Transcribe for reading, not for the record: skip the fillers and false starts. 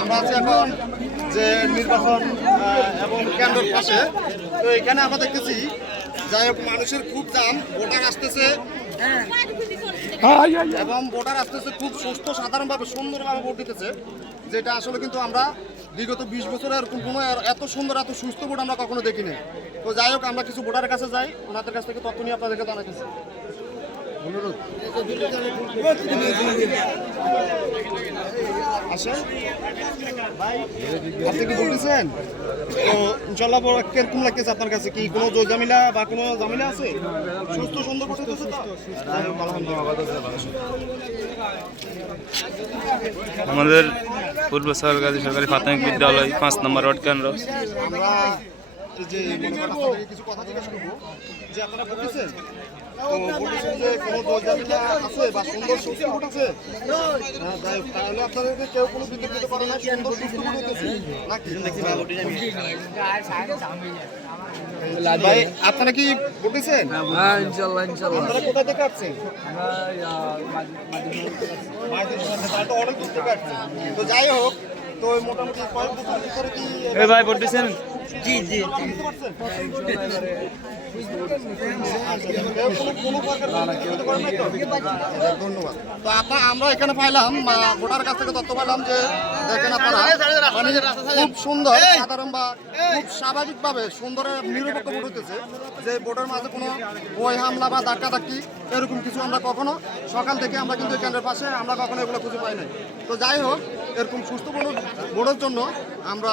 আমরা আছি এখন যে নির্বাচন এবং কেন্দ্রের পাশে। তো এখানে আমরা দেখতেছি যাই হোক মানুষের খুব দাম, ভোটার আসতেছে এবং ভোটার আসতেছে খুব সুস্থ সাধারণভাবে সুন্দরভাবে ভোট দিতেছে, যেটা আসলে কিন্তু আমরা বিগত 20 বছরে এরকম কোনো এত সুন্দর এত সুস্থ ভোট আমরা কখনো দেখিনি। তো যাই হোক আমরা কিছু ভোটারের কাছে যাই, ওনাদের কাছ থেকে তথ্য নিয়ে আপনাদেরকে জানাতেছি। অনুরোধ আসেন ভাই, আপনি কি বলতেছেন? তো ইনশাল্লাহ কিরকম লাগতেছে আপনার কাছে? কি কোনো ঝামেলা বা কোনো ঝামেলা আছে? সুস্থ সুন্দর করতেছে তো? আমাদের পূর্ব সরকারি প্রাথমিক বিদ্যালয় 5 নম্বর ওয়ার্ড কেন্দ্র। আমরা এই যে কিছু কথা জিজ্ঞাসা করবো যে আপনারা বলতেছেন, তো বলতেছেন যে কোনো ঝামেলা আছে বা সুন্দর সুস্থ ভোট আছে? তাহলে আপনাদেরকে কেউ কোনো বিতর্কিত করে না, সুন্দর সুস্থ ভোট হইতেছে নাকি? ভাই আপনারা কি বলতেছেন? ইনশাল্লাহ ইনশাল্লাহ। আপনারা কোথা থেকে আসছেন? অনেক দূর থেকে আসছেন। তো যাই হোক, তো মোটামুটি কয়েক বছর ভিতরে কি ভাই ভোট দিচ্ছেন? জি জি বুঝতে পারছেন? কোনো প্রকার বিতর্কিত করেন নাই তো? ধন্যবাদ। তো আমরা এখানে পাইলাম ভোটার কাছ থেকে তথ্য পাইলাম যে দেখেন আপনারা মানে খুব সুন্দর সাধারণ বা খুব স্বাভাবিকভাবে সুন্দর নিরপেক্ষ ভোট হইতেছে, যে ভোটের মাঝে কোনো বই হামলা বা ধাক্কাধাক্কি এরকম কিছু আমরা কখনো সকাল থেকে আমরা কিন্তু কেন্দ্রের পাশে আমরা কখনো এগুলো খুঁজে পাই নাই। তো যাই হোক, এরকম সুস্থ ভোটের জন্য আমরা